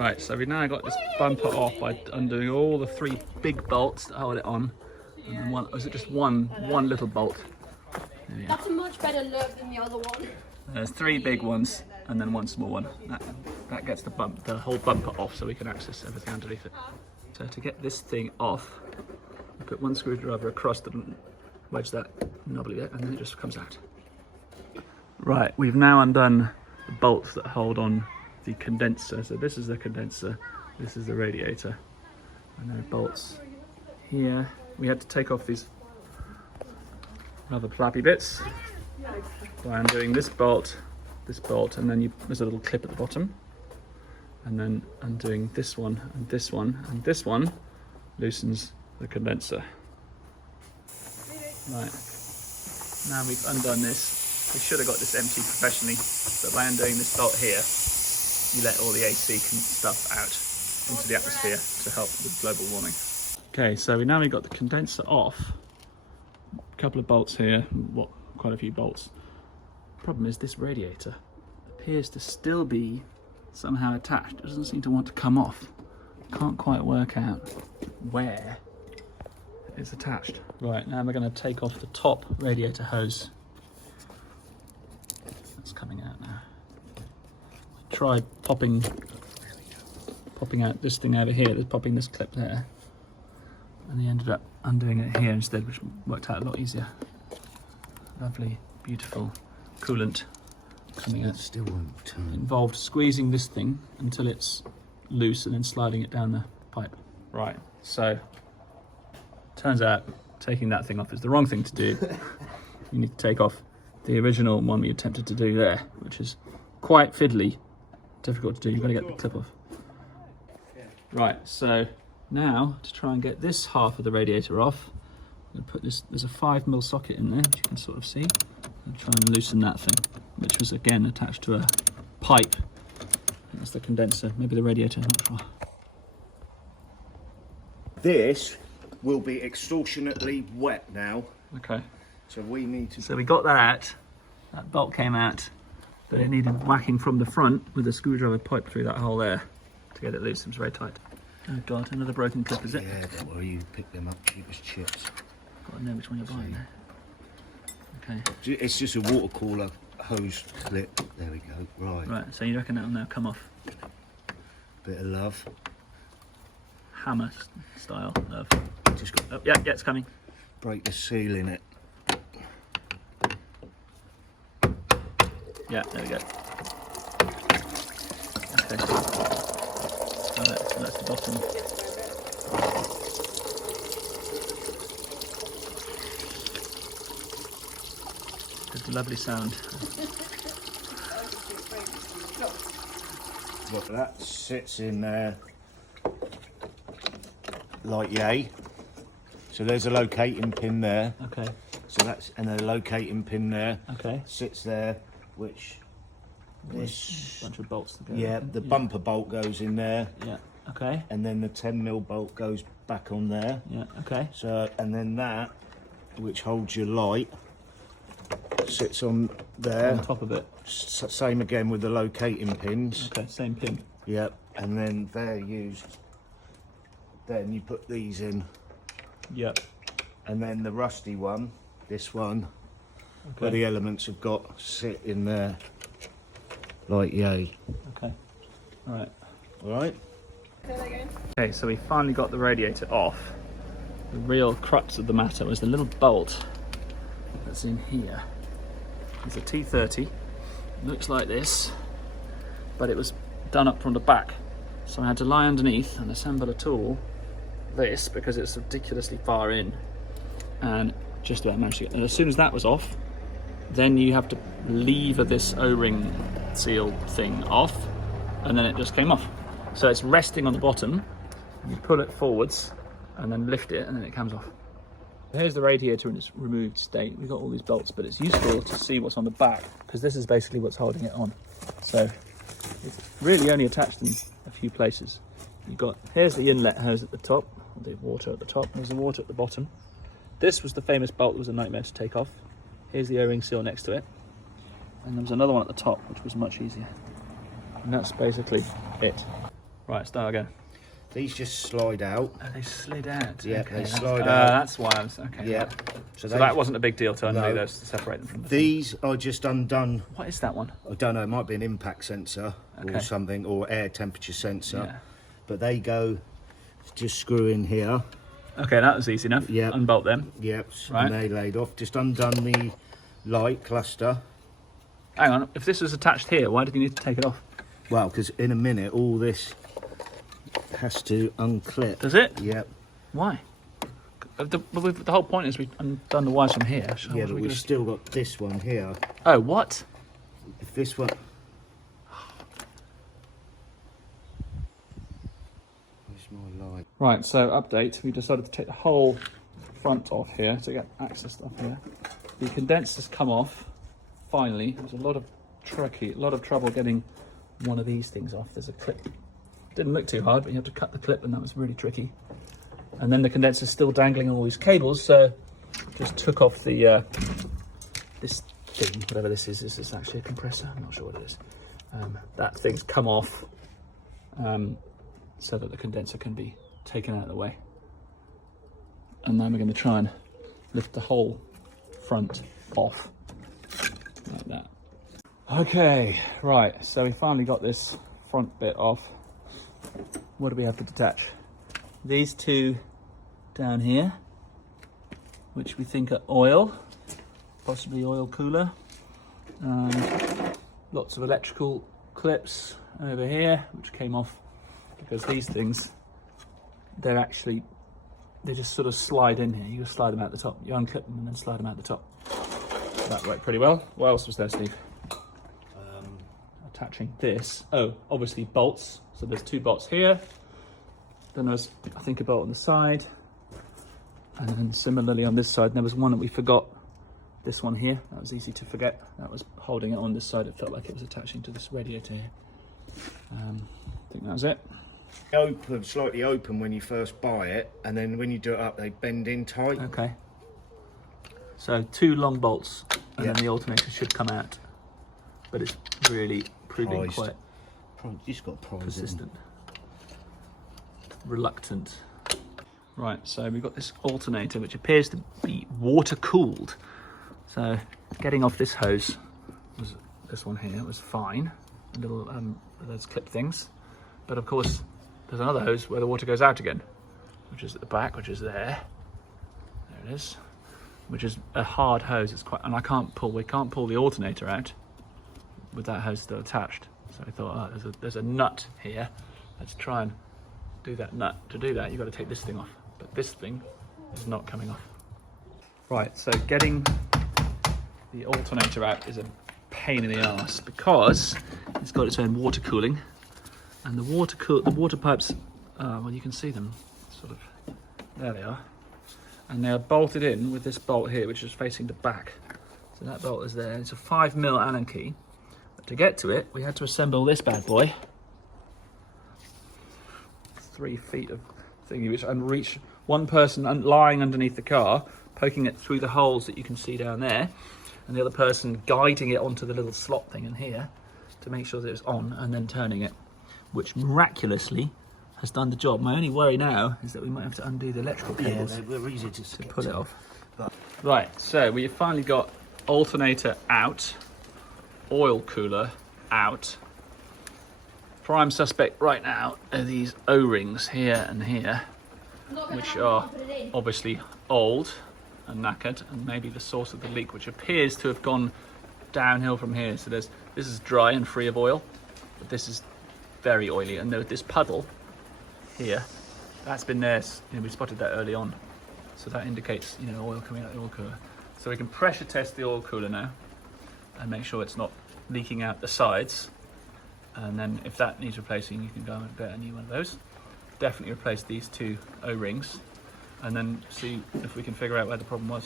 Right, so we've now got this bumper off by undoing all the 3 big bolts that hold it on. And then one, or is it just one little bolt? That's a much better look than the other one. There's 3 big ones and then 1 small one. That gets the whole bumper off so we can access everything underneath it. So to get this thing off, we put 1 screwdriver across the wedge that knobbly bit and then it just comes out. Right, we've now undone the bolts that hold on the condenser. So this is the condenser, this is the radiator, and there are bolts here. We had to take off these rather flappy bits by undoing this bolt, and then there's a little clip at the bottom, and then undoing this one and this one, and this one loosens the condenser. Right, now we've undone this. We should have got this empty professionally, but by undoing this bolt here, you let all the AC stuff out into the atmosphere to help with global warming. Okay, so we've got the condenser off. A couple of bolts here, quite a few bolts. Problem is this radiator appears to still be somehow attached. It doesn't seem to want to come off. Can't quite work out where it's attached. Right, now we're going to take off the top radiator hose. That's coming out now. Try popping out this thing over here, popping this clip there, and he ended up undoing it here instead, which worked out a lot easier. Lovely, beautiful coolant coming out. Still won't turn. Involved squeezing this thing until it's loose and then sliding it down the pipe. Right, so turns out taking that thing off is the wrong thing to do. You need to take off the original one we attempted to do there, which is quite fiddly. Difficult to do, you've got to get the clip off. Right, so now to try and get this half of the radiator off, I'm going to put this, there's a 5mm socket in there, which you can sort of see, and try and loosen that thing, which was again attached to a pipe. That's the condenser, maybe the radiator, not sure. This will be extortionately wet now. Okay. So we need to... So we got that out, that bolt came out, but it needed whacking from the front with a screwdriver pipe through that hole there to get it loose. It was very tight. Oh God, another broken clip, is it? Yeah, don't worry, you pick them up cheap as chips. Got to know which one you're buying there. Okay. It's just a water cooler hose clip. There we go. Right. Right, so you reckon that'll now come off? Bit of love. Hammer style of. Just got Oh, yeah, it's coming. break the seal in it. Yeah, there we go. Okay. So that's the bottom. There's a lovely sound. Look, that sits in there like yay. So there's a locating pin there. Okay. So that's, and a locating pin there. Okay. Sits there, which this, Bunch of bolts to go. yeah, the bumper bolt goes in there. Yeah. Okay. And then the 10mm bolt goes back on there. Yeah. Okay. So, and then that, which holds your light, sits on there. On top of it. Same again with the locating pins. Okay. Same pin. Yep. And then they're used. Then you put these in. Yep. And then the rusty one, this one, where the elements have got, sit in there like yay. Okay. All right. All right. Okay, so we finally got the radiator off. The real crux of the matter was the little bolt that's in here. It's a T30. Looks like this, but it was done up from the back. So I had to lie underneath and assemble a tool, this, because it's ridiculously far in, and just about managed to get it. And as soon as that was off, then you have to lever this O-ring seal thing off, and then it just came off. So it's resting on the bottom, you pull it forwards, and then lift it, and then it comes off. Here's the radiator in its removed state. We've got all these bolts, but it's useful to see what's on the back, because this is basically what's holding it on. So it's really only attached in a few places. You've got, here's the inlet hose at the top, the water at the top, there's the water at the bottom. This was the famous bolt that was a nightmare to take off. Here's the O-ring seal next to it. And there was another one at the top, which was much easier. And that's basically it. Right, start again. These just slide out. Oh, they slid out. Yeah, okay, they that's- slide out. That's why I was okay. Yeah. right. So, So that wasn't a big deal to undo No. those to separate them from the. These are just undone. What is that one? I don't know. It might be an impact sensor Okay. or something, or air temperature sensor. Yeah. But they go. Just screw in here. Okay, that was easy enough. Yeah. Unbolt them. Yep. Right. And they laid off. Just undone the light cluster. Hang on. If this was attached here, why did you need to take it off? Well, because in a minute all this has to unclip. Does it? Yep. Why? The whole point is we've undone the wires from here. So Yeah, what but we we've gonna- still got this one here. Oh, what? If this one. Where's my light? Right, so update. We decided to take the whole front off here to get access stuff here. The condenser's come off. Finally, there's a lot of trouble getting one of these things off. There's a clip. Didn't look too hard, but you had to cut the clip, and that was really tricky. And then the condenser's still dangling on all these cables, so just took off the this thing, whatever this is. Is this actually a compressor? I'm not sure what it is. That thing's come off. So that the condenser can be taken out of the way. And then we're going to try and lift the whole front off like that. Okay, right, so we finally got this front bit off. What do we have to detach? These two down here, which we think are oil, possibly oil cooler. Lots of electrical clips over here, which came off because these things, they just sort of slide in here. You just slide them out the top. You unclip them and then slide them out the top. That worked pretty well. What else was there, Steve? Attaching this. Oh, obviously bolts. So there's two bolts here. Then there's, I think, a bolt on the side. And then similarly on this side, there was one that we forgot. This one here. That was easy to forget. That was holding it on this side. It felt like it was attaching to this radiator here. I think that was it. Open, slightly open when you first buy it, and then when you do it up, they bend in tight. Okay. So two long bolts, and Yeah. then the alternator should come out. But it's really proving Prized. quite Just got prized. persistent. Reluctant. Right, so we've got this alternator which appears to be water cooled. So getting off this hose, was this one here, was fine. A little those clip things. But of course there's another hose where the water goes out again, which is at the back, which is there. There it is. Which is a hard hose. It's quite, and we can't pull the alternator out with that hose still attached. So I thought, oh, there's a nut here. Let's try and do that nut. To do that, you've got to take this thing off. But this thing is not coming off. Right, so getting the alternator out is a pain in the arse because it's got its own water cooling, and the water pipes. Well, you can see them, sort of. There they are, and they are bolted in with this bolt here, which is facing the back. So that bolt is there. It's a 5mm Allen key. But to get to it, we had to assemble this bad boy. 3 feet of thingy, which and reach one person lying underneath the car, poking it through the holes that you can see down there, and the other person guiding it onto the little slot thing in here to make sure that it's on, and then turning it, which miraculously has done the job. My only worry now is that we might have to undo the electrical cables they were easy to pull it off. Right, so we have finally got alternator out, oil cooler out. Prime suspect right now are these O-rings here and here, which are obviously old and knackered, and maybe the source of the leak, which appears to have gone downhill from here. So this is dry and free of oil, but this is very oily, and this puddle here, that's been there. We spotted that early on, so that indicates oil coming out of the oil cooler. So we can pressure test the oil cooler now and make sure it's not leaking out the sides. And then if that needs replacing, you can go and get a new one of those. Definitely replace these two O-rings, and then see if we can figure out where the problem was.